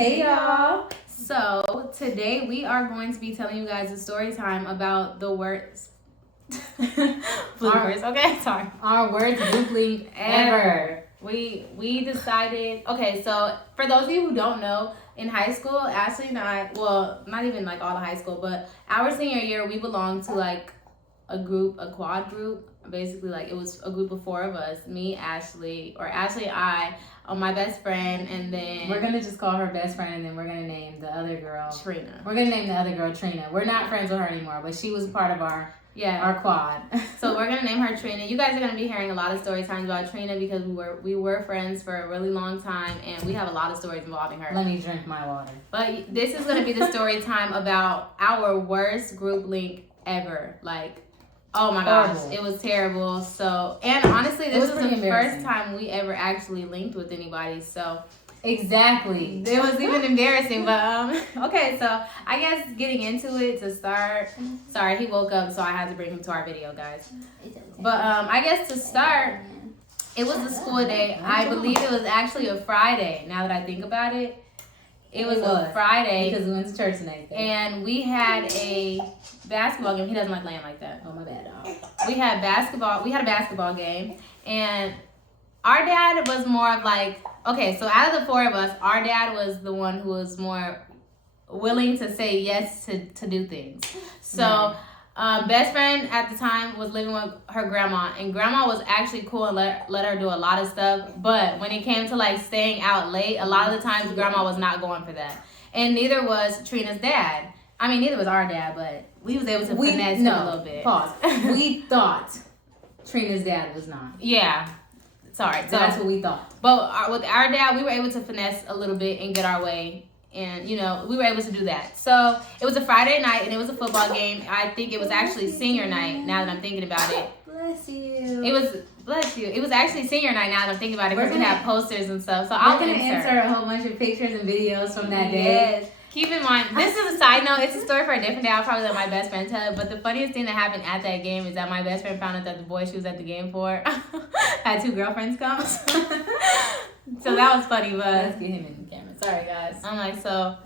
Hey y'all. So today we are going to be telling you guys a story time about the worst bloopers. Okay, sorry. Our worst group link ever. We decided. Okay, so for those of you who don't know, in high school, Ashley and I, well, not even like all of high school, but our senior year, we belonged to like a quad group. Basically, like it was a group of 4 of us, me, Ashley, I, my best friend, and then we're gonna just call her best friend, and then we're gonna name the other girl Trina. We're gonna name the other girl Trina. We're not friends with her anymore, but she was part of our quad. So we're gonna name her Trina. You guys are gonna be hearing a lot of story times about Trina because we were friends for a really long time, and we have a lot of stories involving her. Let me drink my water. But this is gonna be the story time about our worst group link ever. Like, oh my gosh, it was terrible. So, and honestly, this was the first time we ever actually linked with anybody. So, exactly, it was even embarrassing. But okay, so I guess getting into it to start. Sorry, he woke up, so I had to bring him to our video, guys. But I guess to start, it was a school day. I believe it was actually a Friday. Now that I think about it. It was a Friday. Because we went to church tonight. And we had a basketball game. He doesn't like laying like that. Oh, my bad, dog. We had a basketball game. And our dad was more of like, okay, so out of the 4 of us, our dad was the one who was more willing to say yes to do things. So best friend at the time was living with her grandma, and grandma was actually cool and let her do a lot of stuff. But when it came to like staying out late, a lot of the times grandma was not going for that, and neither was Trina's dad. I mean, neither was our dad, but we was able to finesse him a little bit. Pause. We thought Trina's dad was not. Yeah. Sorry. So that's what we thought. But with our dad, we were able to finesse a little bit and get our way. And, you know, we were able to do that. So, it was a Friday night, and it was a football game. I think it was actually senior night, now that I'm thinking about it. Bless you. Bless you. It was actually senior night, now that I'm thinking about it, because we have posters and stuff. So, I'm going to insert a whole bunch of pictures and videos from that day. Yes. Keep in mind, this is a side note. It's a story for a different day. I'll probably let my best friend tell it. But the funniest thing that happened at that game is that my best friend found out that the boy she was at the game for had 2 girlfriends come. So that was funny, but let's get him in the camera. Sorry, guys. I'm like, so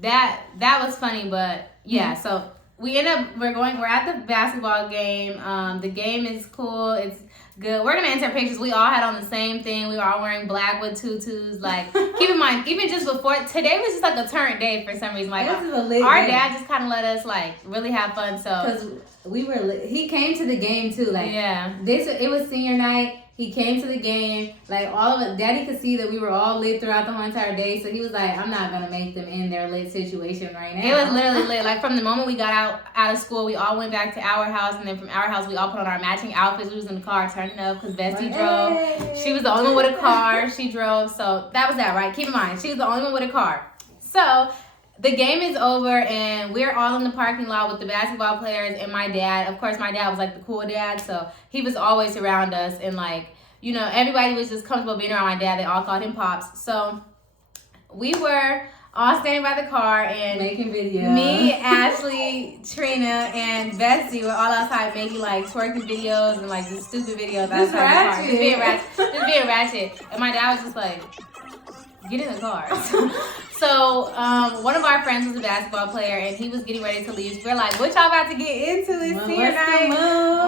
that was funny, but yeah. So we're at the basketball game. The game is cool. It's good. We're gonna insert pictures. We all had on the same thing. We were all wearing black with tutus. Like, keep in mind, even just before today was just like a turn day for some reason. Like, our dad just kind of let us like really have fun. So because he came to the game too. Like, it was senior night. He came to the game, like all of it. Daddy could see that we were all lit throughout the whole entire day, so he was like, I'm not gonna make them in their lit situation right now. It was literally lit. Like from the moment we got out of school, we all went back to our house, and then from our house, we all put on our matching outfits. We was in the car turning up because Bestie drove. She was the only one with a car. She drove, so that was that, right? Keep in mind, she was the only one with a car. So the game is over, and we're all in the parking lot with the basketball players and my dad. Of course, my dad was like the cool dad, so he was always around us. And like, you know, everybody was just comfortable being around my dad. They all called him Pops. So we were all standing by the car and making videos. Me, Ashley, Trina, and Bestie were all outside making like twerking videos and like just stupid videos outside the car. Just being ratchet. And my dad was just like, get in the car. So one of our friends was a basketball player, and he was getting ready to leave. So we're like, what y'all about to get into this senior night?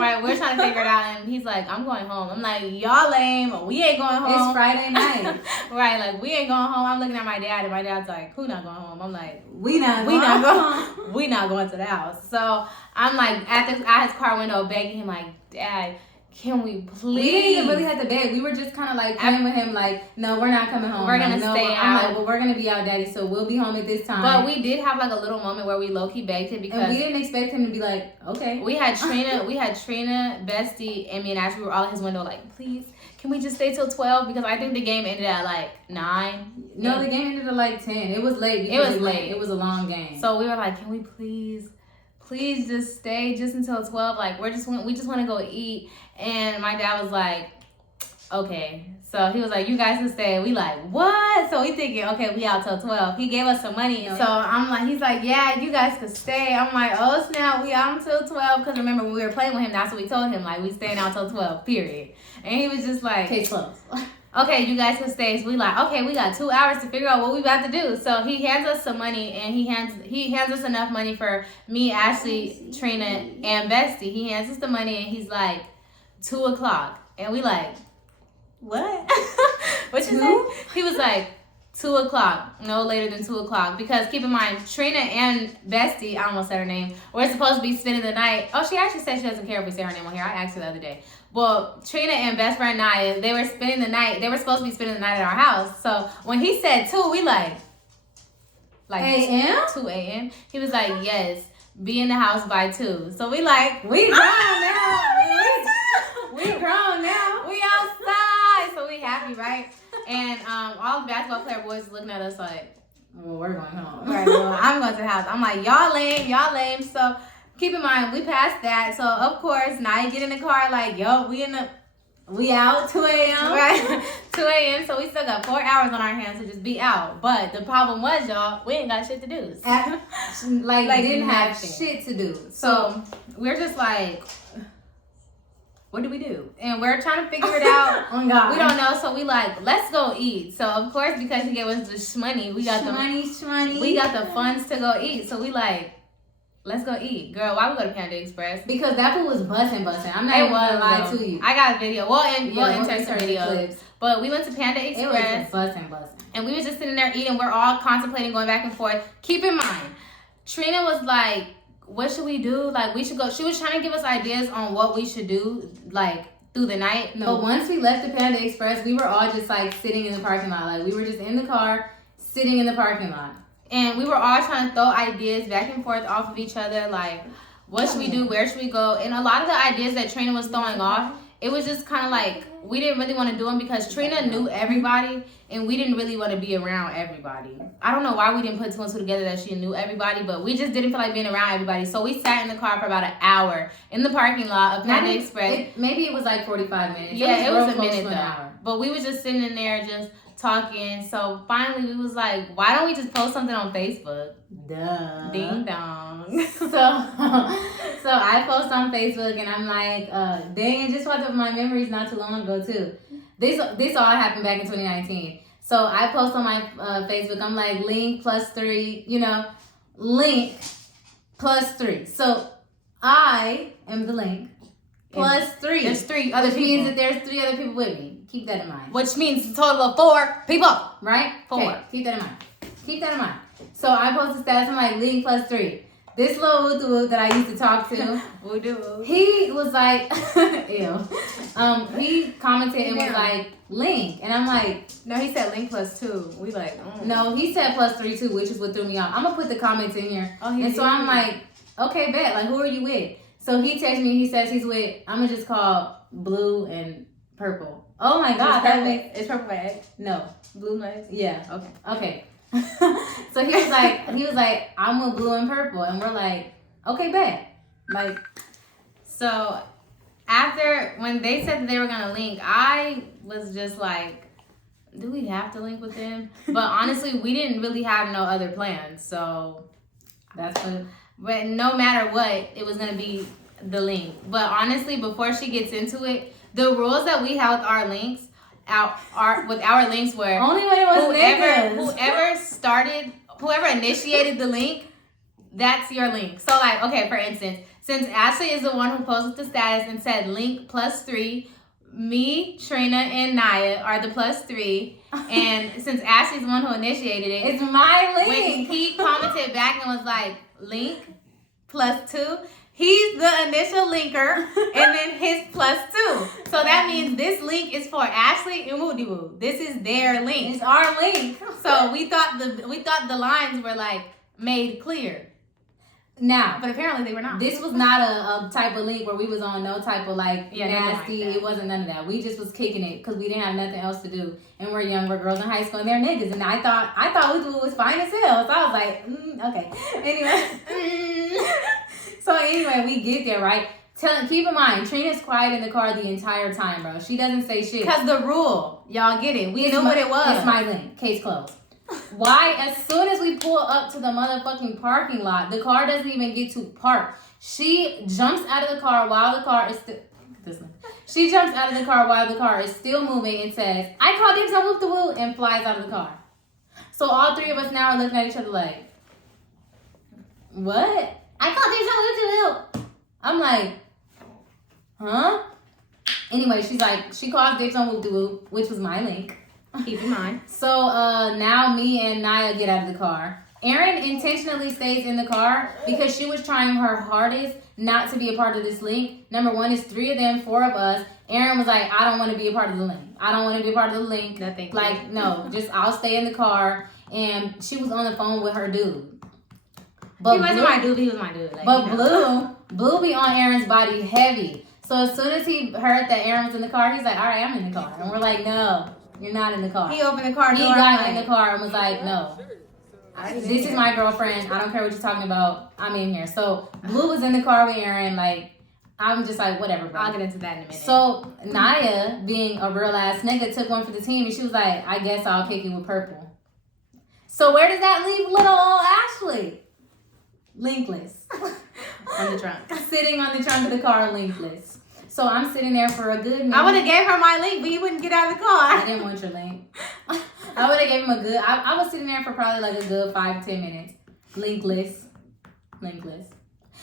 Right, we're trying to figure it out, and he's like, I'm going home. I'm like, y'all lame. We ain't going home. It's Friday night. Right, like, we ain't going home. I'm looking at my dad, and my dad's like, who not going home? I'm like, we not going home. We not going to the house. So I'm like at his car window begging him, like, Dad, can we please? We didn't even really have to beg. We were just kind of like playing with him, like, no, we're not coming home. We're going to stay out. I'm like, well, we're going to be out, Daddy, so we'll be home at this time. But we did have like a little moment where we low-key begged him because... And we didn't expect him to be like, okay. We had Trina, Bestie, and me and Ashley were all at his window like, please, can we just stay till 12? Because I think the game ended at like 9. No, the game ended at like 10. It was late. It was late. It was a long game. So we were like, can we please just stay just until 12? Like, we just want to go eat. And my dad was like, okay. So he was like, you guys can stay. We like, what? So we thinking, okay, we out till 12. He gave us some money. So I'm like, he's like, yeah, you guys can stay. I'm like, oh snap, we out until 12. Because remember, when we were playing with him, that's what we told him. Like, we staying out till 12, period. And he was just like, case closed. okay, you guys can stay. So we like, okay, we got 2 hours to figure out what we about to do. So he hands us some money, and he hands us enough money for me, Ashley, Trina, and Bestie. He hands us the money, and he's like, 2:00, and we like, what? What you say? He was like, 2:00, no later than 2:00. Because keep in mind, Trina and Bestie, I almost said her name, we're supposed to be spending the night. Oh, she actually said she doesn't care if we say her name on here. I asked her the other day. Well, Trina and best friend Naya, they were spending the night. They were supposed to be spending the night at our house. So when he said 2, we like a.m. 2 a.m. He was like, yes, be in the house by 2. So we like, we grown now. We grown now. We outside. So we happy, right? And all the basketball player boys looking at us like, well, we're going home. Right, well, I'm going to the house. I'm like, y'all lame. So keep in mind, we passed that. So of course, now you get in the car like, yo, we out 2 a.m. Right? 2 a.m. So we still got 4 hours on our hands to just be out. But the problem was, y'all, we ain't got shit to do. like didn't have shit to do. So we're just like, what do we do? And we're trying to figure it out. Oh God. We don't know. So we like, let's go eat. So of course, because he gave us the money, we got we got the funds to go eat. So we like, let's go eat. Girl, why we go to Panda Express? Because that food was busting. I'm not even gonna lie to you. I got a video. We'll insert some videos. But we went to Panda Express. It was busting. And we were just sitting there eating. We're all contemplating going back and forth. Keep in mind, Trina was like, what should we do? Like, we should go. She was trying to give us ideas on what we should do, like, through the night. No, but once we left the Panda Express, we were all just, like, sitting in the parking lot. Like, we were just in the car, sitting in the parking lot. And we were all trying to throw ideas back and forth off of each other. Like, what should we do? Where should we go? And a lot of the ideas that Trina was throwing off, it was just kind of like, we didn't really want to do them because Trina knew everybody and we didn't really want to be around everybody. I don't know why we didn't put 2 and 2 together that she knew everybody, but we just didn't feel like being around everybody. So we sat in the car for about an hour in the parking lot of Panda Express. Maybe it was like 45 minutes. Yeah, it was a minute though. But we were just sitting in there just talking. So finally we was like, why don't we just post something on Facebook? Duh. Ding dong. So I post on Facebook and I'm like, dang, it just popped up in my memories not too long ago too. This all happened back in 2019. So I post on my Facebook, I'm like, link +3, link +3. So I am the link +3. There's 3 other which people. means that there's 3 other people with me. Keep that in mind. Which means a total of 4 people. Right? 4. Okay, keep that in mind. So I post a status, I'm like, link +3. This little woo that I used to talk to, he was like, ew. He commented and was like, link. And I'm like, no, he said link +2. We like, no, he said +3 too, which is what threw me off. I'm going to put the comments in here. Oh, so I'm like, okay, bet. Like, who are you with? So he texts me, he says he's with, I'm going to just call blue and purple. Oh my God. Is purple my egg? No. Blue my egg? Yeah. Okay. So he was like, I'm with blue and purple, and we're like, okay, bet. Like, so after when they said that they were gonna link, I was just like, do we have to link with them? But honestly, we didn't really have no other plans, so that's what. But no matter what, it was gonna be the link. But honestly, before she gets into it, the rules that we have with our links. Our links were only when it was whoever initiated the link, that's your link. So like, okay, for instance, since Ashley is the one who posted the status and said link +3, me, Trina, and Naya are the +3, and since Ashley's the one who initiated it, it's my link. When he commented back and was like link +2. He's the initial linker, and then his +2. So that means this link is for Ashley and Woody Woo. This is their link. It's our link. So we thought the lines were like made clear. Now, but apparently they were not. This was not a type of link where we was on no type of nasty. Like it wasn't none of that. We just was kicking it because we didn't have nothing else to do, and we're young. We're girls in high school, and they're niggas. And I thought Woody Woo was fine as hell. So I was like, okay. Anyway. So anyway, we get there, right? Keep in mind, Trina's quiet in the car the entire time, bro. She doesn't say shit. Because the rule, y'all get it. We knew what it was. It's my link. Case closed. Why? As soon as we pull up to the motherfucking parking lot, the car doesn't even get to park. She jumps out of the car while the car is still... She jumps out of the car while the car is still moving and says, I called dibs on whoop the woo, and flies out of the car. So all three of us now are looking at each other like, what? I called dibs on whoop the woo. I'm like, huh? Anyway, she's like, she calls dibs on whoop the woo, which was my link. Keep in mind. So now me and Naya get out of the car. Erin intentionally stays in the car because she was trying her hardest not to be a part of this link. Number one, it's 3 of them, 4 of us. Erin was like, I don't want to be a part of the link. I don't want to be a part of the link. Nothing. Like, no, just I'll stay in the car. And she was on the phone with her dude. But he wasn't my dude, he was my dude. Like, but Blue be on Erin's body heavy. So as soon as he heard that Erin was in the car, he's like, all right, I'm in the car. And we're like, no, you're not in the car. He opened the car door. He got in the car and was like, no. This is my girlfriend. I don't care what you're talking about. I'm in here. So Blue was in the car with Erin. Like, I'm just like, whatever, bro. I'll get into that in a minute. So Naya, being a real ass nigga, took one for the team and she was like, I guess I'll kick you with purple. So where does that leave little old Ashley? Linkless. On the trunk. Sitting on the trunk of the car, linkless. So I'm sitting there for a good minute. I would have gave her my link, but you wouldn't get out of the car. I didn't want your link. I would have gave him a good, I was sitting there for probably like a good 5 to 10 minutes. Linkless.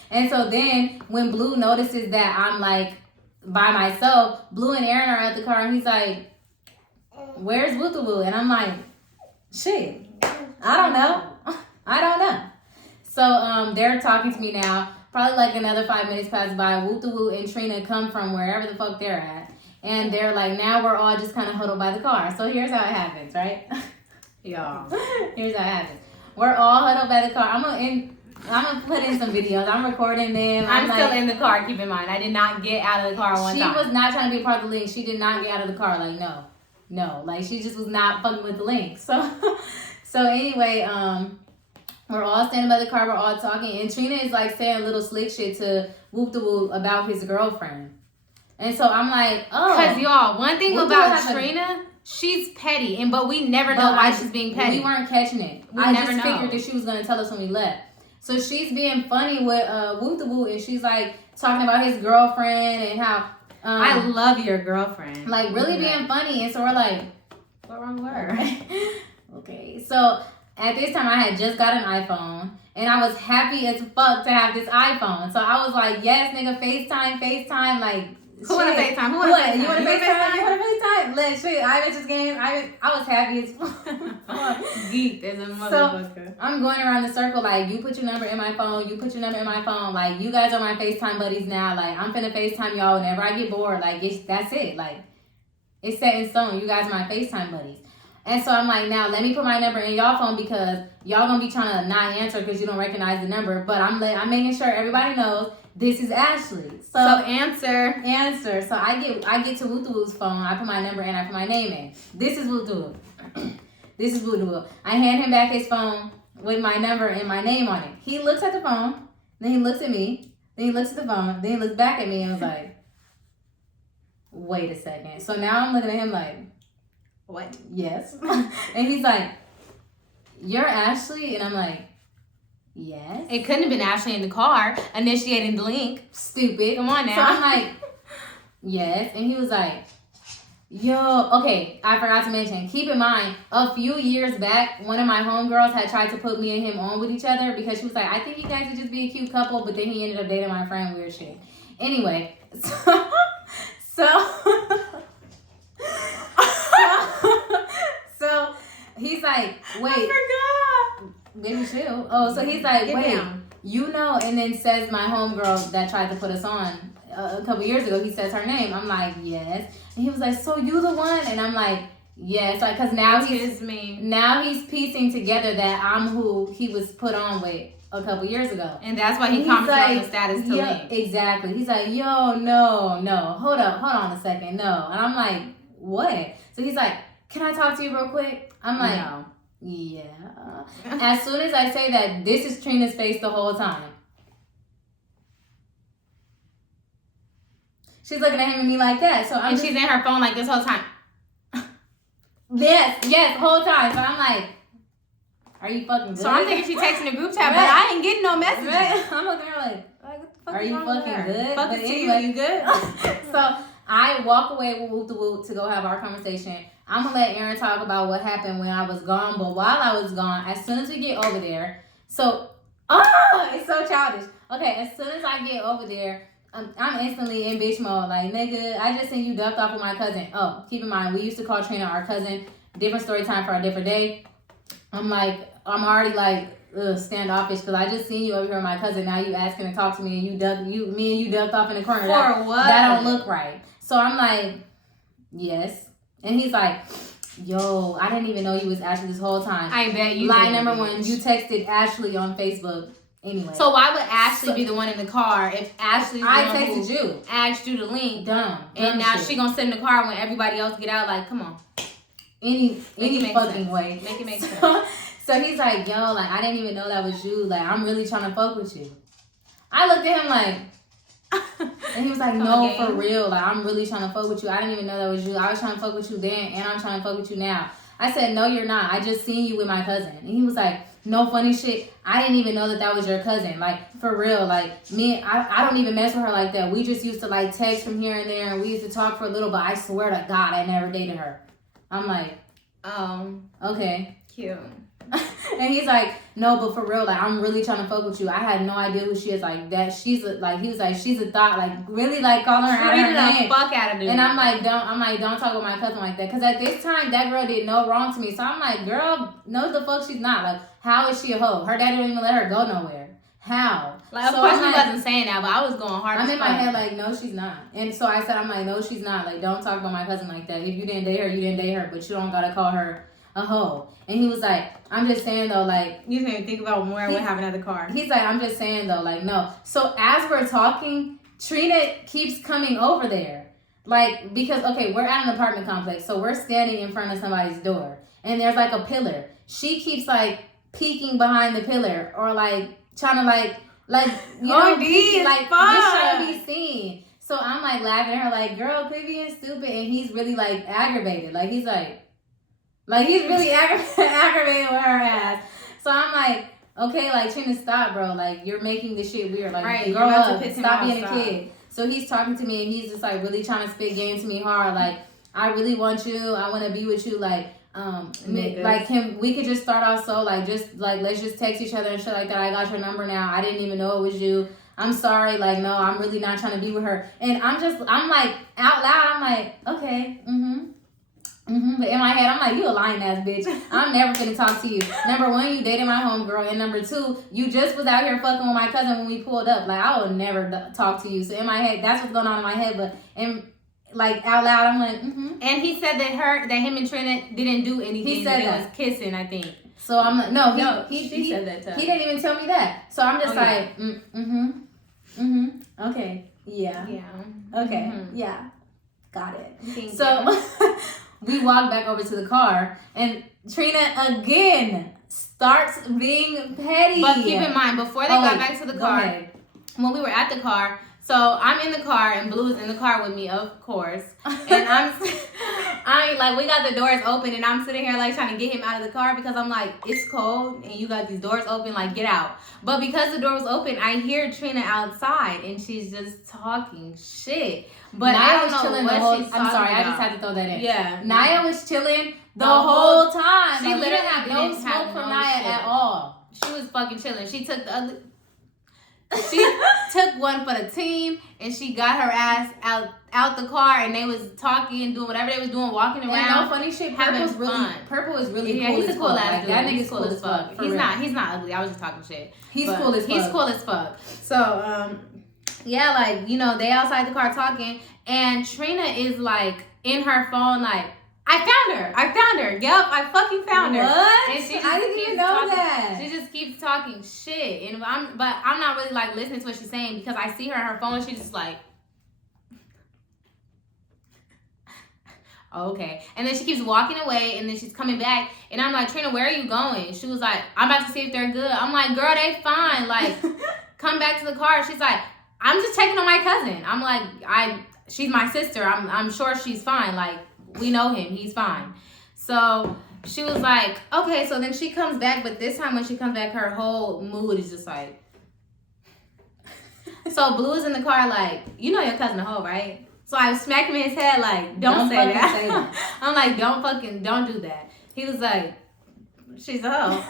And so then when Blue notices that I'm like by myself, Blue and Erin are at the car and he's like, where's Woo-Woo? And I'm like, shit, I don't know. So they're talking to me now. Probably like another 5 minutes pass by. Woo-Woo and Trina come from wherever the fuck they're at. And they're like, now we're all just kind of huddled by the car. So here's how it happens, right? Y'all. Here's how it happens. We're all huddled by the car. I'm gonna put in some videos. I'm recording them. I'm still in the car, keep in mind. I did not get out of the car one time. She was not trying to be part of the link. She did not get out of the car. Like, no. Like, she just was not fucking with the link. So anyway, we're all standing by the car. We're all talking. And Trina is like saying little slick shit to Whoop-de-Woo about his girlfriend. And so I'm like, oh. Because y'all, one thing about Trina, she's petty. But we never know why she's being petty. We weren't catching it. I just figured that she was going to tell us when we left. So she's being funny with Woo-de-Woo. And she's like talking about his girlfriend and how. I love your girlfriend. Like really being funny. And so we're like, what wrong with her? Okay. So at this time, I had just got an iPhone. And I was happy as fuck to have this iPhone. So I was like, yes, nigga, FaceTime. Like, who want to FaceTime? You want to FaceTime? Like, shit, I was just game. I was happy as fuck. Geeked as a motherfucker. So I'm going around the circle like, you put your number in my phone. You put your number in my phone. Like, you guys are my FaceTime buddies now. Like, I'm finna FaceTime y'all whenever I get bored. Like, that's it. Like, it's set in stone. You guys are my FaceTime buddies. And so I'm like, now let me put my number in y'all phone because y'all gonna be trying to not answer because you don't recognize the number. But I'm making sure everybody knows this is Ashley. So answer. So I get to Woo-Woo's phone. I put my number in. I put my name in. This is Woo-Woo. I hand him back his phone with my number and my name on it. He looks at the phone. Then he looks at me. Then he looks at the phone. Then he looks back at me and was like, wait a second. So now I'm looking at him like, what? Yes. And he's like, you're Ashley? And I'm like, yes. It couldn't have been Ashley in the car initiating the link. Stupid. Come on now. So I'm like, yes. And he was like, yo, okay, I forgot to mention, keep in mind, a few years back, one of my homegirls had tried to put me and him on with each other because she was like, I think you guys would just be a cute couple, but then he ended up dating my friend, weird shit. Anyway, so he's like, wait. I forgot. Baby chill. Oh, so he's like, wait, you know, and then says my homegirl that tried to put us on a couple years ago, he says her name. I'm like, yes. And he was like, so you the one? And I'm like, yes. Like, because now he's piecing together that I'm who he was put on with a couple years ago. And that's why he commented on the status to link. Exactly. He's like, yo, no. Hold on a second. No. And I'm like, what? So he's like, can I talk to you real quick? I'm like, no. Yeah. As soon as I say that, this is Trina's face the whole time. She's looking at him and me like that. So she's in her phone like this whole time. Yes, whole time. So I'm like, are you fucking good? So I'm thinking she's texting the group chat, but I ain't getting no messages. I'm looking at her like, what the fuck are you fucking good? Fuck but anyway, you good? So I walk away with whoop the whoop to go have our conversation. I'm gonna let Aaron talk about what happened when I was gone. But while I was gone, as soon as we get over there, it's so childish. Okay, as soon as I get over there, I'm instantly in bitch mode. Like, nigga, I just seen you ducked off with my cousin. Oh, keep in mind, we used to call Trina our cousin. Different story time for a different day. I'm already like standoffish because I just seen you over here with my cousin. Now you asking to talk to me and you ducked off in the corner. For what? That don't look right. So I'm like, yes. And he's like, yo, I didn't even know you was Ashley this whole time. I bet you Lie did. number one, you texted Ashley on Facebook. Anyway. So why would Ashley be the one in the car if Ashley's the I one texted who you. asked you to link? Dumb And now shit. she gonna sit in the car when everybody else get out. Like, come on. Any fucking way. Make it make sense. So he's like, yo, like, I didn't even know that was you. Like, I'm really trying to fuck with you. I looked at him like, and he was like, no, for real. Like, I'm really trying to fuck with you. I didn't even know that was you. I was trying to fuck with you then, and I'm trying to fuck with you now. I said, no, you're not. I just seen you with my cousin. And he was like, no funny shit. I didn't even know that was your cousin. Like, for real. Like, I don't even mess with her like that. We just used to, like, text from here and there, and we used to talk for a little, but I swear to God, I never dated her. I'm like, okay. Cute. And he's like, no, but for real, like, I'm really trying to fuck with you. I had no idea who she is. Like, that he was like, she's a thought. Like, really, like, calling her out of her name. Fuck out of dude. And I'm like, don't talk about my cousin like that. Because at this time, that girl did no wrong to me. So I'm like, girl, no the fuck she's not. Like, how is she a hoe? Her daddy didn't even let her go nowhere. How? Like, of course we wasn't saying that, but I was going hard. I'm in my head like, no, she's not. And so I said, I'm like, no, she's not. Like, don't talk about my cousin like that. If you didn't date her, you didn't date her. But you don't got to call her a hoe. And he was like, I'm just saying though, like, you didn't even think about more what happened at the car. He's like, I'm just saying though, like, no. So as we're talking, Trina keeps coming over there. Like, because, okay, we're at an apartment complex, so we're standing in front of somebody's door. And there's like a pillar. She keeps like peeking behind the pillar or like trying to like you know, peek, like just trying to be seen. So I'm like laughing at her like, girl, quit being stupid. And he's really like aggravated. Like he's really aggravated with her ass. So I'm like, okay, like, Trina, stop, bro. Like, you're making this shit weird. Like, right, grow up. Stop being a kid. So he's talking to me, and he's just, like, really trying to spit game to me hard. Like, I really want you. I want to be with you. Like, like, we could just start off so, like, just, like, let's just text each other and shit like that. I got your number now. I didn't even know it was you. I'm sorry. Like, no, I'm really not trying to be with her. And I'm like, out loud, I'm like, okay, But in my head, I'm like, you a lying ass bitch. I'm never finna talk to you. Number one, you dated my homegirl. And number two, you just was out here fucking with my cousin when we pulled up. Like, I would never talk to you. So in my head, that's what's going on in my head. But like out loud, I'm like, And he said that him and Trina didn't do anything. He said that. Was kissing, I think. So I'm like, no, he said that to her. He didn't even tell me that. So I'm just okay, yeah, okay, yeah, got it. So we walk back over to the car, and Trina again starts being petty. But keep in mind, before they got back to the car, when we were at the car, so I'm in the car, and Blue is in the car with me, of course. And I'm like, we got the doors open, and I'm sitting here, like, trying to get him out of the car because I'm like, it's cold, and you got these doors open, like, get out. But because the door was open, I hear Trina outside, and she's just talking shit. But I don't know what she's talking about. I'm sorry, I just had to throw that in. Yeah. Naya was chilling the whole time. She literally had no smoke from Naya at all. She was fucking chilling. She took took one for the team, and she got her ass out the car, and they was talking and doing whatever they was doing, walking around. And no funny shit. Purple was really cool. He's a cool ass dude. That nigga's cool as fuck. He's not ugly. I was just talking shit. He's cool as fuck. So yeah, like, you know, they outside the car talking, and Trina is like in her phone, like, I found her. Yep, I fucking found her. What? And she I didn't even know that. She just keeps talking shit, and I'm not really like listening to what she's saying because I see her on her phone, and she's just like, okay. And then she keeps walking away, and then she's coming back, and I'm like, Trina, where are you going? She was like, I'm about to see if they're good. I'm like, girl, they fine. Like, come back to the car. She's like, I'm just checking on my cousin. I'm like, she's my sister. I'm sure she's fine. Like, we know him. He's fine. So she was like, okay. So then she comes back, but this time when she comes back, her whole mood is just like. So Blue is in the car like, you know your cousin a hoe, right? So I smacked him in his head like, don't say that. I'm like, don't do that. He was like, she's a hoe.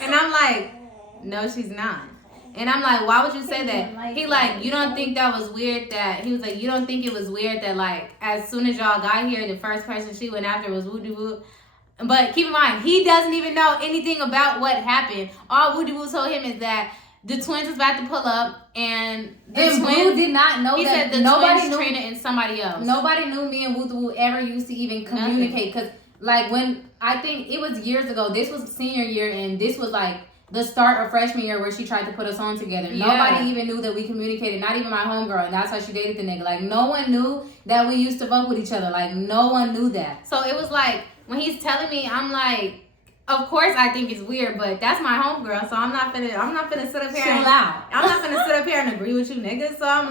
And I'm like, no, she's not. And I'm like, why would you say that? He like, you don't think that was weird that, he was like, you don't think it was weird that like, as soon as y'all got here, the first person she went after was Woody Woo. But keep in mind, he doesn't even know anything about what happened. All Woody Woo told him is that the twins was about to pull up, and twins did not know. He said the nobody twins, knew Trina and somebody else. Nobody knew me and Woody Woo ever used to even communicate. Because like when I think it was years ago, this was senior year, and this was like the start of freshman year where she tried to put us on together. Yeah. Nobody even knew that we communicated. Not even my homegirl, and that's why she dated the nigga. Like no one knew that we used to fuck with each other. Like no one knew that. So it was like when he's telling me, I'm like, of course I think it's weird, but that's my homegirl, so I'm not finna sit up here. I'm not finna sit up here and agree with you niggas. So I'm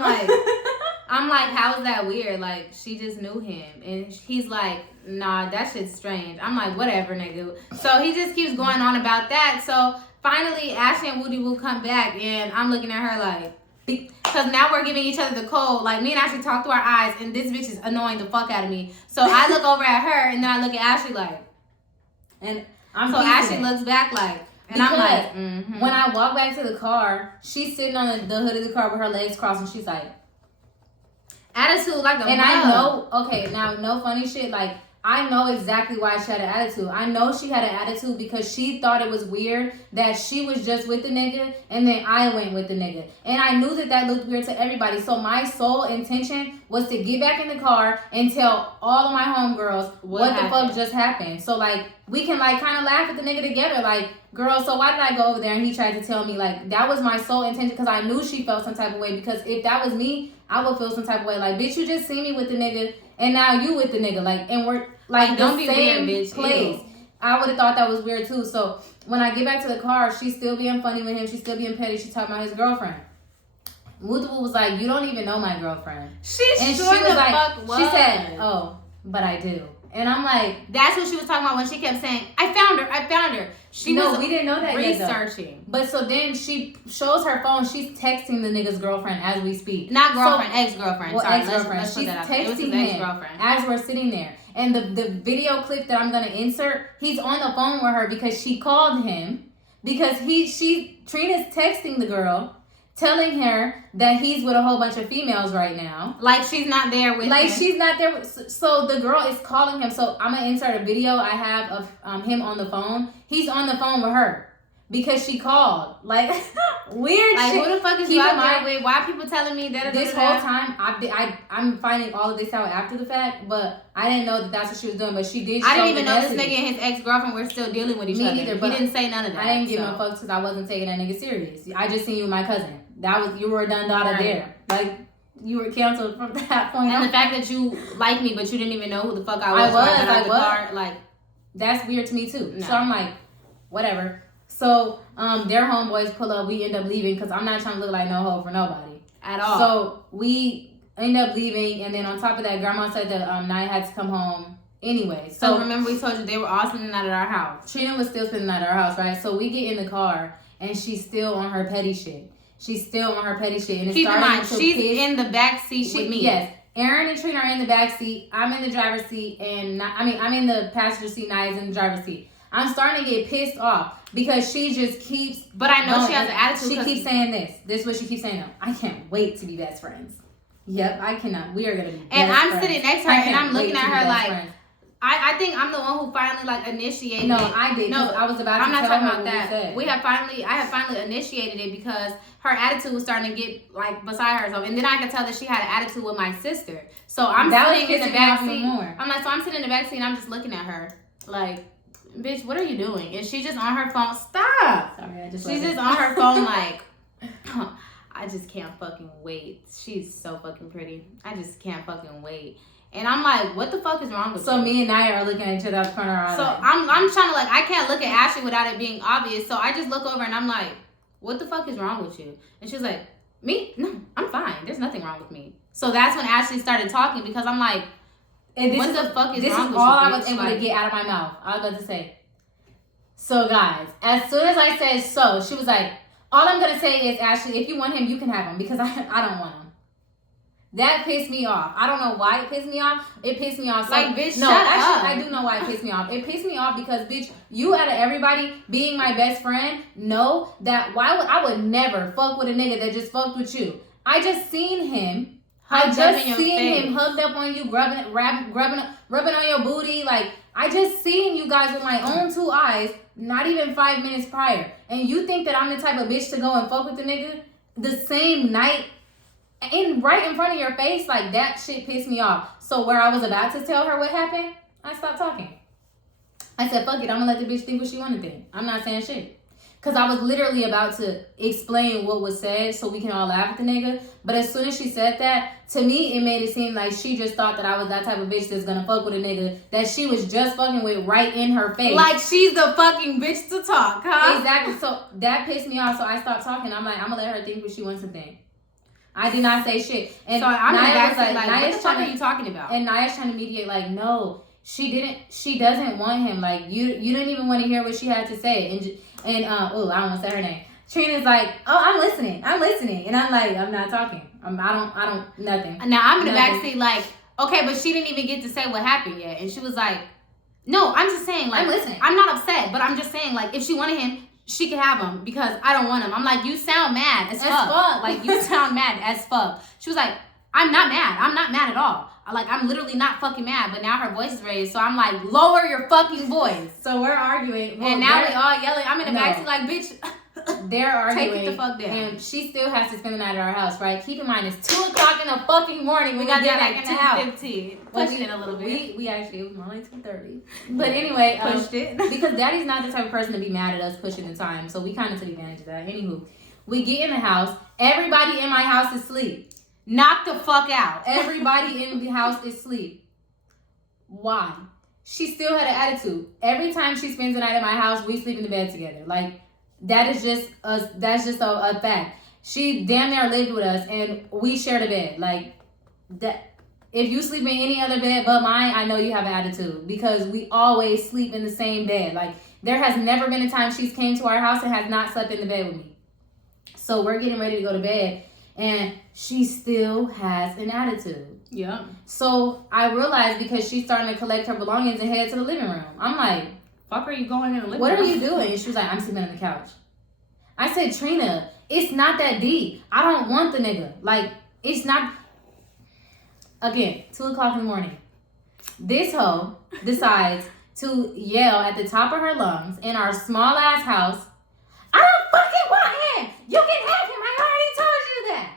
like, how is that weird? Like she just knew him, and he's like, nah, that shit's strange. I'm like, whatever, nigga. So he just keeps going on about that. So finally, Ashley and Woody Woo come back, and I'm looking at her like, because now we're giving each other the cold. Like, me and Ashley talk through our eyes, and this bitch is annoying the fuck out of me. So I look over at her, and then I look at Ashley like, and so Ashley looks back like, and because I'm like, when I walk back to the car, she's sitting on the hood of the car with her legs crossed, and she's like, attitude like a and mug. I know, okay, now no funny shit, like, I know exactly why she had an attitude. I know she had an attitude because she thought it was weird that she was just with the nigga and then I went with the nigga. And I knew that looked weird to everybody. So my sole intention was to get back in the car and tell all of my homegirls what the fuck just happened. So like we can like kind of laugh at the nigga together. Like, girl, so why did I go over there and he tried to tell me? Like, that was my sole intention because I knew she felt some type of way. Because if that was me, I would feel some type of way. Like, bitch, you just see me with the nigga and now you with the nigga. Like, and we're like don't be weird, bitch. Place. Ew. I would have thought that was weird too. So when I get back to the car, she's still being funny with him. She's still being petty. She's talking about his girlfriend. Wudu was like, you don't even know my girlfriend. She said, oh, but I do. And I'm like, that's what she was talking about when she kept saying, I found her. We didn't know that researching. But so then she shows her phone. She's texting the nigga's girlfriend as we speak. Not girlfriend, ex-girlfriend. Well, sorry, ex-girlfriend. Let's she's texting him as we're sitting there. And the video clip that I'm gonna insert, he's on the phone with her because she called him because Trina's texting the girl, telling her that he's with a whole bunch of females right now. Like she's not there with him. She's not there. So the girl is calling him. So I'm going to insert a video I have of him on the phone. He's on the phone with her because she called. Like, weird shit. Who the fuck is you out there with? Why are people telling me that? This whole time, I'm finding all of this out after the fact, but I didn't know that that's what she was doing. But she did. I didn't even know this nigga and his ex-girlfriend were still dealing with each other. Me neither. He didn't say none of that. I didn't give no fucks because I wasn't taking that nigga serious. I just seen you with my cousin. You were a done daughter there. Like, you were canceled from that point on. And the fact that you liked me, but you didn't even know who the fuck I was. I was. Car, like, that's weird to me too. No. So I'm like, whatever. So their homeboys pull up. We end up leaving because I'm not trying to look like no hoe for nobody at all. So we end up leaving, and then on top of that, Grandma said that Nia had to come home anyway. So remember we told you they were all spending the night at our house. Trina was still spending the night at our house, right? So we get in the car, and she's still on her petty shit. She's still on her petty shit. And keep in mind, she's in the back seat with me. Yes. Aaron and Trina are in the back seat. I'm in the driver's seat. I'm in the passenger seat. Nia's in the driver's seat. I'm starting to get pissed off because she just keeps... But I know she has an attitude. She keeps saying this. This is what she keeps saying. I can't wait to be best friends. Yep, I cannot. We are going to be best friends. And I'm sitting next to her and I'm looking at her like... Friends. I think I'm the one who finally like initiated. No, I did. No, I was about to. I'm not talking about that. I have finally initiated it because her attitude was starting to get like beside herself, and then I could tell that she had an attitude with my sister. So I'm sitting in the back seat. I'm sitting in the back seat and I'm just looking at her like, bitch, what are you doing? And she's just on her phone. Stop. Sorry, she's just on her phone like, I just can't fucking wait. She's so fucking pretty. I just can't fucking wait. And I'm like, what the fuck is wrong with you? So me and Nia are looking at each other out the corner of our eye. So I'm trying to like, I can't look at Ashley without it being obvious. So I just look over and I'm like, what the fuck is wrong with you? And she's like, me? No, I'm fine. There's nothing wrong with me. So that's when Ashley started talking because I'm like, what the fuck is wrong with you? This is all I was able to get out of my mouth. I was about to say. So guys, as soon as I said so, she was like, all I'm going to say is, Ashley, if you want him, you can have him because I don't want him. That pissed me off. I don't know why it pissed me off. It pissed me off. So, like, bitch, no, shut actually, up. I do know why it pissed me off. It pissed me off because, bitch, you out of everybody being my best friend know that I would never fuck with a nigga that just fucked with you. I just seen him. Him hugged up on you, rubbing on your booty. Like, I just seen you guys with my own 2 eyes, not even 5 minutes prior. And you think that I'm the type of bitch to go and fuck with the nigga the same night right in front of your face? Like, that shit pissed me off. So where I was about to tell her what happened, I stopped talking. I said, fuck it, I'm gonna let the bitch think what she wanna think. I'm not saying shit. Because I was literally about to explain what was said so we can all laugh at the nigga. But as soon as she said that, to me, it made it seem like she just thought that I was that type of bitch that's gonna fuck with a nigga that she was just fucking with right in her face. Like she's the fucking bitch to talk, huh? Exactly. So that pissed me off. So I stopped talking. I'm like, I'm gonna let her think what she wants to think. I did not say shit. And so I'm Naya was like, Naya's what the fuck are you talking about? And Naya's trying to mediate, like, no, she doesn't want him. Like, you didn't even want to hear what she had to say. And I don't want to say her name. Trina's like, oh, I'm listening. And I'm like, I'm not talking. I don't, nothing. Now I'm in the backseat like, okay, but she didn't even get to say what happened yet. And she was like, no, I'm just saying, like, I'm listening. I'm not upset, but I'm just saying, like, if she wanted him, she could have him because I don't want him. I'm like, you sound mad as fuck. Like, you sound mad as fuck. She was like, I'm not mad. I'm not mad at all. I'm literally not fucking mad, but now her voice is raised. So I'm like, lower your fucking voice. So we're arguing. Well, and now we all yelling. I'm in the backseat like, bitch. They're arguing. Take it the fuck down. And she still has to spend the night at our house, right? Keep in mind, it's 2 o'clock in the fucking morning. We got there like 2:15. Pushing it a little bit. We actually, it was more like 2:30. But anyway. Pushed it. Because Daddy's not the type of person to be mad at us pushing the time. So we kind of took advantage of that. Anywho, we get in the house. Everybody in my house is asleep. Knock the fuck out. Everybody in the house is asleep. Why? She still had an attitude. Every time she spends the night at my house, we sleep in the bed together. Like, that's just a fact. She damn near lived with us and we shared a bed. Like, that. If you sleep in any other bed but mine, I know you have an attitude because we always sleep in the same bed. Like, there has never been a time she's came to our house and has not slept in the bed with me. So we're getting ready to go to bed and she still has an attitude. Yeah. So I realized because she's starting to collect her belongings and head to the living room. I'm like, fuck are you going in the living room? What are you doing? And she was like, I'm sleeping on the couch. I said, Trina, it's not that deep. I don't want the nigga. Like, it's not. Again, 2 o'clock in the morning. This hoe decides to yell at the top of her lungs in our small ass house, I don't fucking want him. You can have him. I already told you that.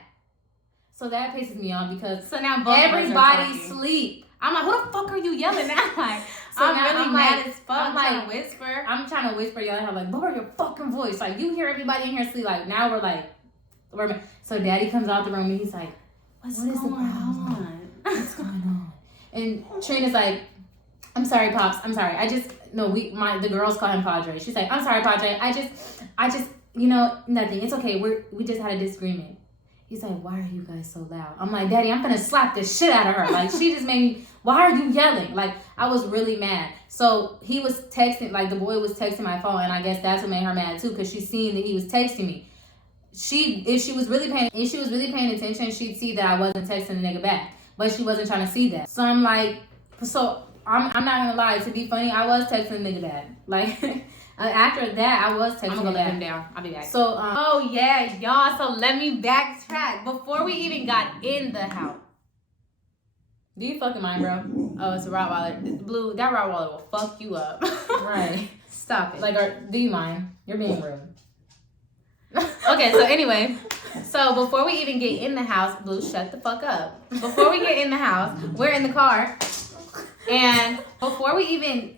So that pisses me off because so now both everybody sleep. I'm like, who the fuck are you yelling at? Like, so I'm really mad as fuck. I'm trying to whisper. I'm trying to whisper, yelling at her, like, lower your fucking voice. Like, you hear everybody in here sleep. Like, now we're like, so Daddy comes out the room and he's like, what is the problem? What's going on? And Trina's like, I'm sorry, Pops. I'm sorry. The girls call him Padre. She's like, I'm sorry, Padre. I just, nothing. It's okay. We just had a disagreement. He's like, why are you guys so loud? I'm like, Daddy, I'm gonna slap the shit out of her. Like, she just made me, why are you yelling? Like, I was really mad. So he was texting, like the boy was texting my phone, and I guess that's what made her mad too, because she's seen that he was texting me. If she was really paying attention, she'd see that I wasn't texting the nigga back. But she wasn't trying to see that. So I'm like, I'm not gonna lie, to be funny, I was texting the nigga back. Like, after that, I was texting I'm gonna let him down. I'll be back. So, oh yeah, y'all. So let me backtrack. Before we even got in the house. Do you fucking mind, bro? Oh, it's a Rottweiler. Blue, that Rottweiler will fuck you up. Right. Stop it. Like, do you mind? You're being rude. Okay, so anyway. So before we even get in the house, Blue, shut the fuck up. Before we get in the house, we're in the car. And before we even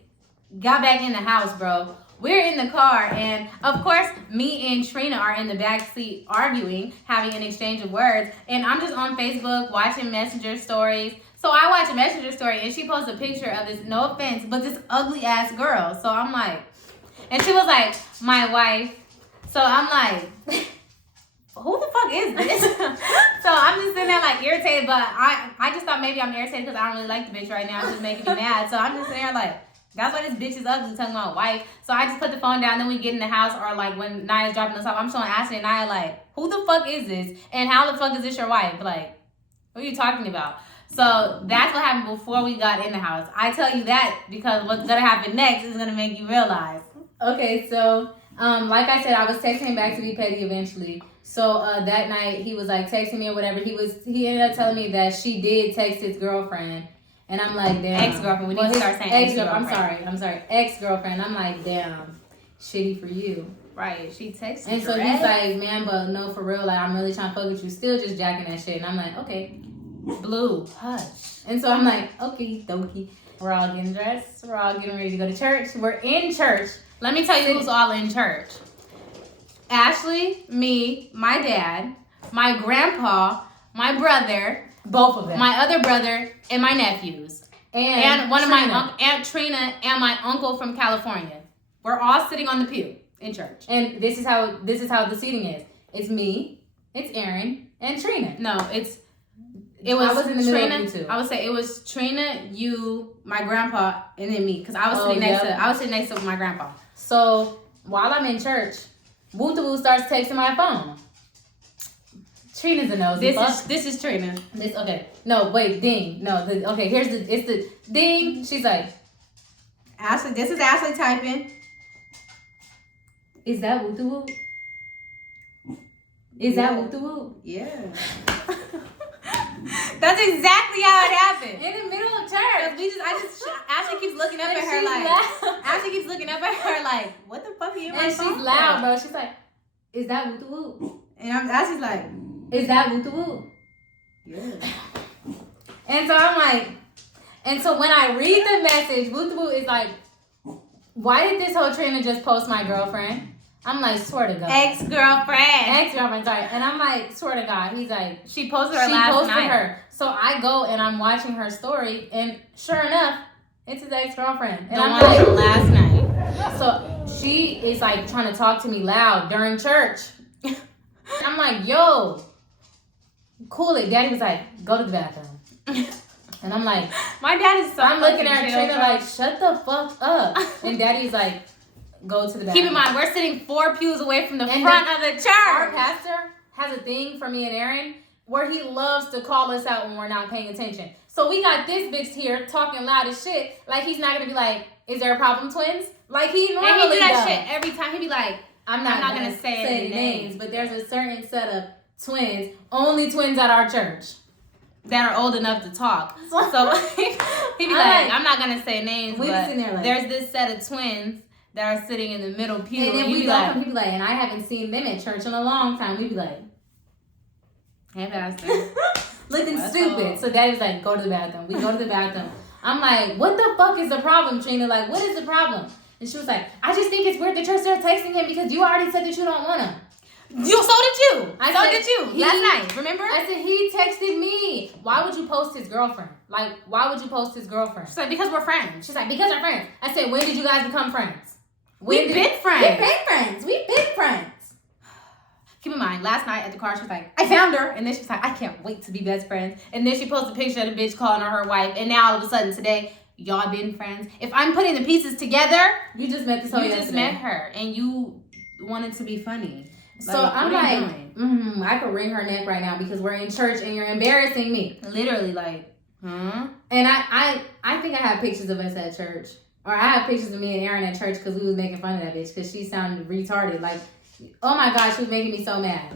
got back in the house, bro, we're in the car, and of course, me and Trina are in the back seat arguing, having an exchange of words, and I'm just on Facebook watching Messenger stories. So I watch a Messenger story, and she posts a picture of this, no offense, but this ugly ass girl. So I'm like, and she was like, my wife. So I'm like, who the fuck is this? So I'm just sitting there like irritated, but I just thought maybe I'm irritated because I don't really like the bitch right now. It's just making me mad. So I'm just sitting there like, that's why this bitch is ugly, talking about wife. So I just put the phone down, then we get in the house, or like when Naya's dropping us off, I'm showing Ashley and Naya like, who the fuck is this? And how the fuck is this your wife? Like, What are you talking about? So that's what happened before we got in the house. I tell you that because what's gonna happen next is gonna make you realize. Okay, so like I said, I was texting him back to be petty eventually. So that night he was like texting me or whatever. He ended up telling me that she did text his girlfriend, and I'm like, damn. Ex-girlfriend. We need to start saying ex-girlfriend. I'm sorry, ex-girlfriend. I'm like, damn, shitty for you. Right, she texted. And so he's like, man, but no, for real, like I'm really trying to fuck with you. Still just jacking that shit, and I'm like, okay. Blue, hush. And so I'm like, okay, dokie. We're all getting dressed. We're all getting ready to go to church. We're in church. Let me tell you who's all in church. Ashley, me, my dad, my grandpa, my brother, both of them, my other brother, and my nephews, and one Trina. of my Aunt Trina and my uncle from California. We're all sitting on the pew in church. And this is how the seating is. It's me, it's Aaron, and Trina. No, I was in the middle of you two. I would say it was Trina, you, my grandpa, and then me, because I was sitting next to my grandpa. So while I'm in church, Woo starts texting my phone. Trina's a nosy. This is Trina. Okay. No, wait, ding. No, it's the ding. She's like, Ashley. This is Ashley typing. Is that Woo? Is that Woo? Yeah. That's exactly how it happened. In the middle of church. Ashley keeps looking up at her like, Ashley keeps looking up at her like, what the fuck are you in my phone? And she's loud, bro. She's like, is that Woo? And Ashley's like, is that Woo? Yeah. And so I'm like, and so when I read the message, Woo is like, why did this whole Trina just post my girlfriend? I'm like, swear to God. Ex-girlfriend, sorry. And I'm like, swear to God. He's like, she posted her last night. Her. So I go and I'm watching her story, and sure enough, it's his ex-girlfriend. And I'm like, last night. So she is like trying to talk to me loud during church. I'm like, yo, cool it. Daddy was like, go to the bathroom. And I'm like, my dad is so I'm looking at Trina like, shut the fuck up. And Daddy's like, go to the bathroom. Keep in mind, we're sitting 4 pews away from the front of the church. Our pastor has a thing for me and Aaron where he loves to call us out when we're not paying attention. So we got this bitch here talking loud as shit. Like he's not gonna be like, is there a problem, twins? Like he normally does. And he do that shit every time. He be like, I'm not gonna say any names, but there's a certain set of twins, only twins at our church, that are old enough to talk. So he be like, I'm not gonna say names, but there's this set of twins that are sitting in the middle pew. And then we go from people like, and I haven't seen them at church in a long time. We be like, hey, pastor. Looking stupid. So Daddy's like, go to the bathroom. We go to the bathroom. I'm like, what the fuck is the problem, Trina? Like, what is the problem? And she was like, I just think it's weird the church started texting him because you already said that you don't want him. So did you. Last night, remember? I said, he texted me. Why would you post his girlfriend? Like, why would you post his girlfriend? She's like, because we're friends. She's like, because we're friends. I said, when did you guys become friends? We've been friends. We've been friends. Keep in mind, last night at the car, she was like, I found her. And then she's like, I can't wait to be best friends. And then she posted a picture of the bitch calling her wife. And now all of a sudden today, y'all been friends. If I'm putting the pieces together, you just met this whole just met her. And you wanted to be funny. So like, I'm like, I could wring her neck right now because we're in church and you're embarrassing me. Literally, like, And I think I have pictures of us at church. Or I have pictures of me and Aaron at church because we was making fun of that bitch because she sounded retarded. Like, oh my gosh, she was making me so mad.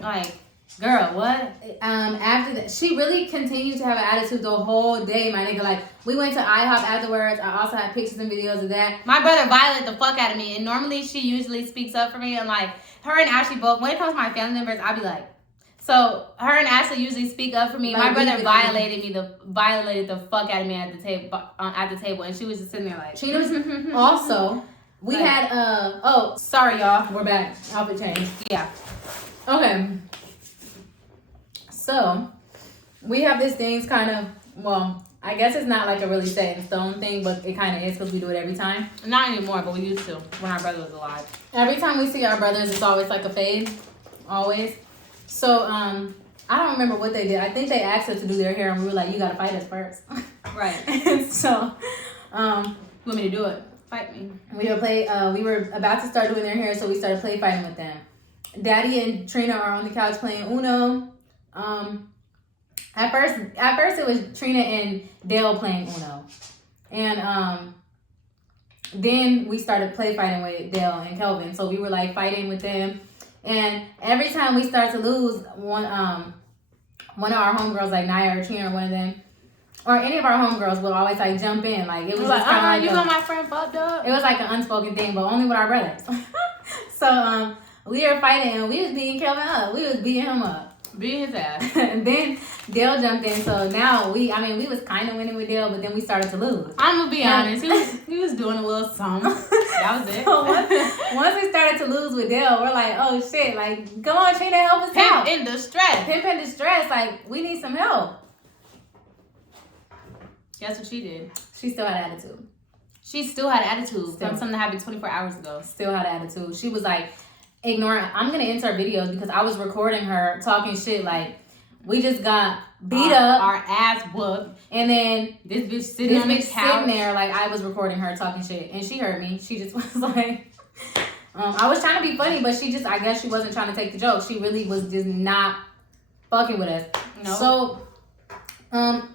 Like, girl, what? After that, she really continues to have an attitude the whole day, my nigga. Like, we went to IHOP afterwards. I also have pictures and videos of that. My brother violated the fuck out of me. And normally she usually speaks up for me. And like, her and Ashley both, when it comes to my family members, I'll be like, so her and Ashley usually speak up for me. Like, my brother violated the fuck out of me at the table, and she was just sitting there like. Trina was also. We like, had oh, sorry y'all, we're back. Outfit change. Yeah. Okay. So we have this thing's kind of, well, I guess it's not like a really set in stone thing, but it kind of is because we do it every time. Not anymore, but we used to when our brother was alive. Every time we see our brothers, it's always like a fade, always. So I don't remember what they did. I think they asked us to do their hair, and we were like, "You gotta fight us first." Right. And so, you want me to do it? Fight me. We were about to start doing their hair, so we started play fighting with them. Daddy and Trina are on the couch playing Uno. At first it was Trina and Dale playing Uno. And then we started fighting with Dale and Kelvin. So we were like fighting with them. And every time we start to lose, one of our homegirls, like Naya or Trina or one of them, or any of our homegirls would always like jump in. Like it was just kind of like you got my friend fucked up. It was like an unspoken thing, but only with our brothers. So we were fighting and we was beating Kelvin up. We was beating him up. Beating his ass. And then Dale jumped in. So now we was kind of winning with Dale, but then we started to lose. I'm gonna be honest. He was doing a little something. That was it. So once we started to lose with Dale, we're like, oh shit, like come on, Trina, help us out. Pimp in distress. Pimp in distress. Like we need some help. Guess what she did? She still had attitude. She still had attitude from something that happened 24 hours ago. Still had attitude. She was like, ignoring. I'm gonna insert videos because I was recording her talking shit. Like we just got beat up, our ass whooped, and then this bitch sitting on the couch. Sitting there, like I was recording her talking shit, and she heard me. She just was like, I was trying to be funny, but she just, I guess she wasn't trying to take the joke. She really was just not fucking with us. No. So,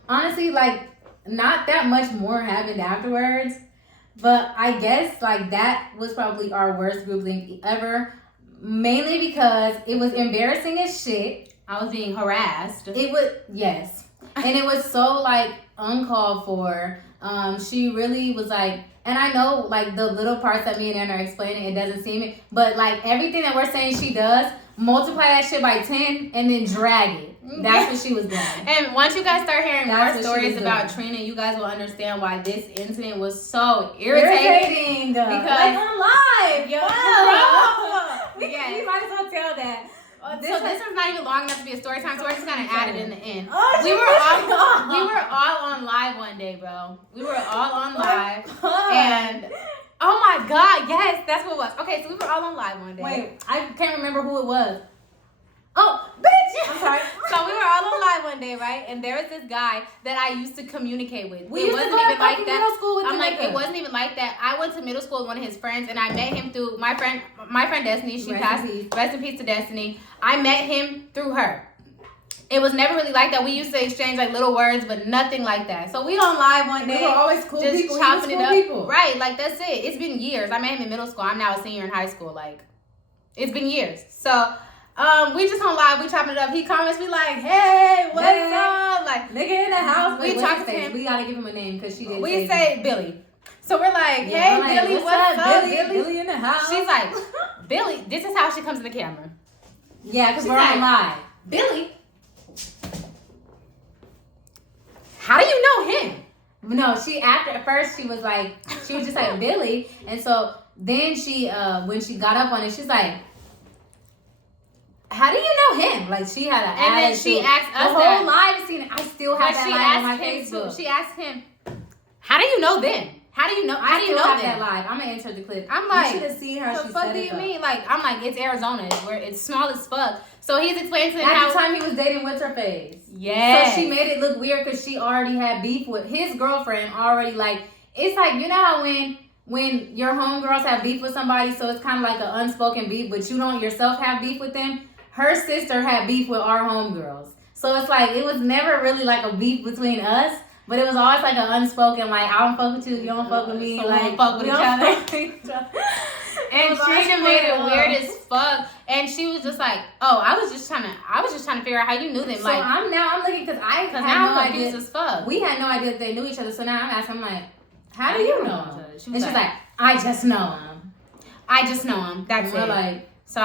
honestly, like not that much more happened afterwards, but I guess like that was probably our worst group link ever. Mainly because it was embarrassing as shit. I was being harassed. It was, yes. And it was so like uncalled for. She really was like, and I know like the little parts that me and Anna are explaining, it doesn't seem it, but like everything that we're saying she does, multiply that shit by 10 and then drag it. That's what she was doing. And once you guys start hearing more stories about Trina, you guys will understand why this incident was so irritating. Because like on live, yo. We might as well tell that. This one's not even long enough to be a story time, so we're just gonna add it in the end. Oh, we were all on live one day, bro. We were all on live, and oh my god, yes, that's what it was. Okay, so we were all on live one day. Wait, I can't remember who it was. Oh, bitch! I'm sorry. So we were all on live one day, right? And there was this guy that I used to communicate with. We wasn't even like that. Middle school with I'm like, it wasn't even like that. I went to middle school with one of his friends, and I met him through my friend Destiny. She passed. Rest in peace to Destiny. I met him through her. It was never really like that. We used to exchange like little words, but nothing like that. So we on live one day. We were always cool just people. Chopping it up. People. Right, like that's it. It's been years. I met him in middle school. I'm now a senior in high school. Like, it's been years. So we just on live, we chopping it up. He comments, we like, hey, what's up? Like, nigga in the house. We talk to him. We gotta give him a name because she did. We say Billy. So we're like, hey, like, Billy, what's up? Billy in the house. She's like, Billy. This is how she comes in the camera. Yeah, because we're on live. Billy. How do you know him? No, at first she was just like Billy, and so then she when she got up on it, she's like, how do you know him? Like she had an and then she asked us the whole live scene. I still have that live on my Facebook. She asked him, how do you know them? How do you know? How do you know that live? I'm gonna insert the clip. I'm like, you should have seen her. The fuck do you mean? Like, I'm like, it's Arizona, where it's small as fuck. So he's explaining to him at the time he was dating what's her face. Yeah. So she made it look weird because she already had beef with his girlfriend already. Like it's like, you know how when your homegirls have beef with somebody, so it's kind of like an unspoken beef, but you don't yourself have beef with them. Her sister had beef with our homegirls, so it's like it was never really like a beef between us. But it was always like an unspoken, like, I don't fuck with you, you don't fuck with me. So like, we don't fuck with each other. And Trina made it weird as fuck. And she was just like, oh, I was just trying to figure out how you knew them. So like, I'm looking, because I had now no I'm idea. As fuck. We had no idea that they knew each other. So now I'm asking, I'm like, how do you know him? She's she's like, I just know him. I just know him. That's it. Like, so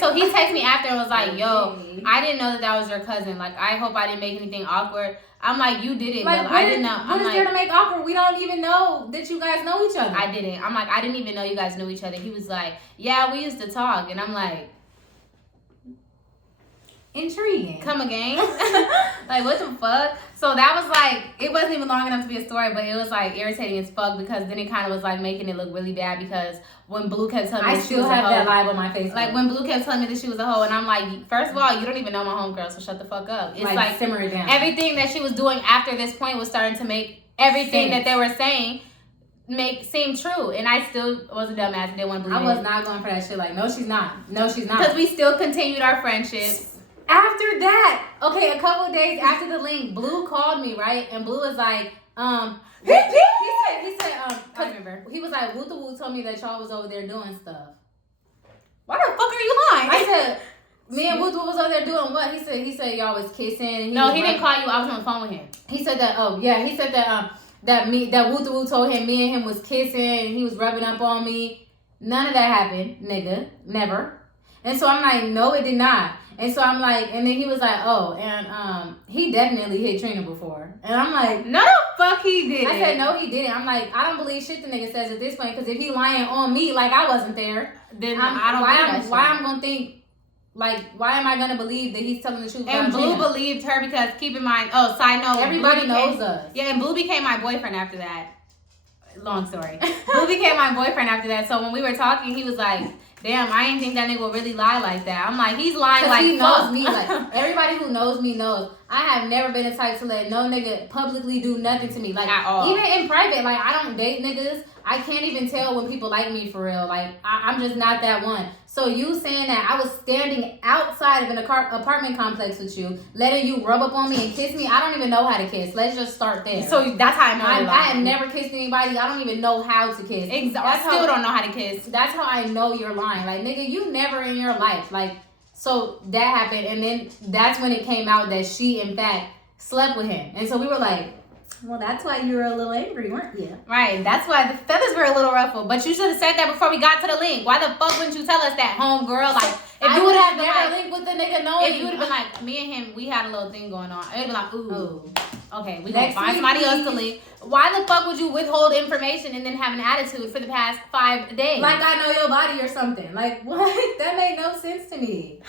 so he texted me after and was like, yo, I didn't know that was your cousin. Like, I hope I didn't make anything awkward. I'm like, you did it, like, I didn't know. What is there to make awkward? We don't even know that you guys know each other. I didn't. I'm like, I didn't even know you guys knew each other. He was like, yeah, we used to talk. And I'm like, intriguing. Come again? Like, what the fuck? So that was like, it wasn't even long enough to be a story, but it was like irritating as fuck because then it kind of was like making it look really bad because when Blue kept telling me I still have that live on my Facebook. Like when Blue kept telling me that she was a hoe, and I'm like, first of all, you don't even know my homegirl, so shut the fuck up. It's like simmer it down. Everything that she was doing after this point was starting to make everything that they were saying seem true, and I still was a dumbass and didn't want to believe it. I was not going for that shit. Like, no, she's not. No, she's not. Because we still continued our friendship. After that, okay, a couple days after the link, Blue called me, right? And Blue was like, he said, I remember. He was like, Woo the Woo told me that y'all was over there doing stuff. Why the fuck are you lying? I said, me and Woo the Woo was over there doing what? He said y'all was kissing. And he didn't call you. I was on the phone with him. He said that. Oh yeah, he said that. That Woo the Woo told him me and him was kissing and he was rubbing up on me. None of that happened, nigga. Never. And so I'm like, no, it did not. And so I'm like, and then he was like, oh, and he definitely hit Trina before. And I'm like, no, the fuck he didn't. I said, no, he didn't. I'm like, I don't believe shit the nigga says at this point, because if he lying on me like I wasn't there, then I don't why I'm gonna think, like, why am I gonna believe that he's telling the truth? And Blue Trina? believed her because, keep in mind, side note, everybody knows us. Yeah, and Blue became my boyfriend after that. Long story. Blue became my boyfriend after that. So when we were talking, he was like, damn, I didn't think that nigga would really lie like that. I'm like, he's lying like he knows me. Like, everybody who knows me knows I have never been the type to let no nigga publicly do nothing to me. Like, at all. Even in private, like, I don't date niggas. I can't even tell when people like me for real. Like, I'm just not that one. So you saying that I was standing outside of an apartment complex with you, letting you rub up on me and kiss me, I don't even know how to kiss. Let's just start there. So that's how I know. I have never kissed anybody. I don't even know how to kiss. I still don't know how to kiss. That's how I know you're lying. Like, nigga, you never in your life. Like, so that happened. And then that's when it came out that she, in fact, slept with him. And so we were like, well, that's why you were a little angry, weren't you? Right. That's why the feathers were a little ruffled. But you should have said that before we got to the link. Why the fuck wouldn't you tell us that, home girl? Like, if you would have never linked with the nigga knowing, if you would have been like, me and him, we had a little thing going on. It would be like, ooh. Okay, we gonna find somebody else to link. Why the fuck would you withhold information and then have an attitude for the past 5 days? Like I know your body or something. Like, what? That made no sense to me.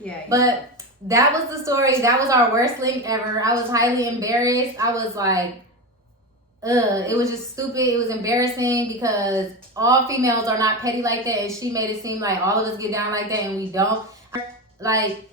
Yeah. But that was the story. That was our worst link ever. I was highly embarrassed. I was like, it was just stupid. It was embarrassing because all females are not petty like that, and she made it seem like all of us get down like that, and we don't. Like,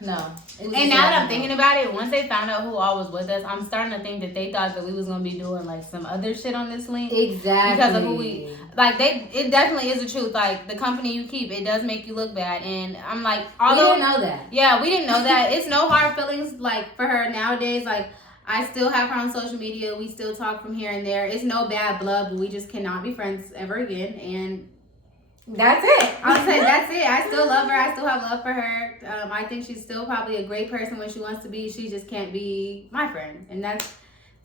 no. And now that I'm thinking about it, once they found out who all was with us, I'm starting to think that they thought that we was gonna be doing like some other shit on this link. Exactly. Because of who we like. It definitely is the truth. Like, the company you keep, it does make you look bad. And I'm like, although we didn't know that. Yeah, we didn't know that. It's no hard feelings like for her nowadays. Like, I still have her on social media. We still talk from here and there. It's no bad blood, but we just cannot be friends ever again. And that's it. I'll say that's it. I still love her. I still have love for her. I think she's still probably a great person when she wants to be. She just can't be my friend. And that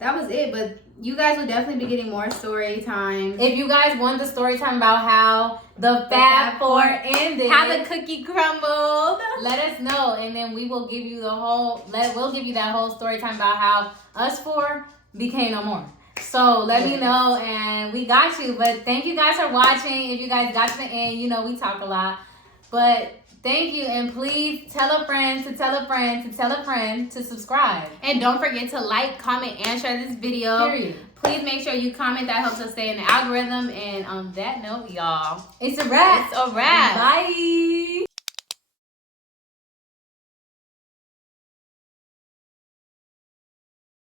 was it. But you guys will definitely be getting more story time. If you guys want the story time about how the Fab Four ended, how the cookie crumbled, let us know, and then we will give you we'll give you that whole story time about how us four became no more. So let me know, and we got you. But thank you guys for watching. If you guys got to the end, you know we talk a lot. But thank you, and please tell a friend to tell a friend to tell a friend to subscribe. And don't forget to like, comment, and share this video. Period. Please make sure you comment. That helps us stay in the algorithm. And on that note, y'all, it's a wrap. It's a wrap. Bye.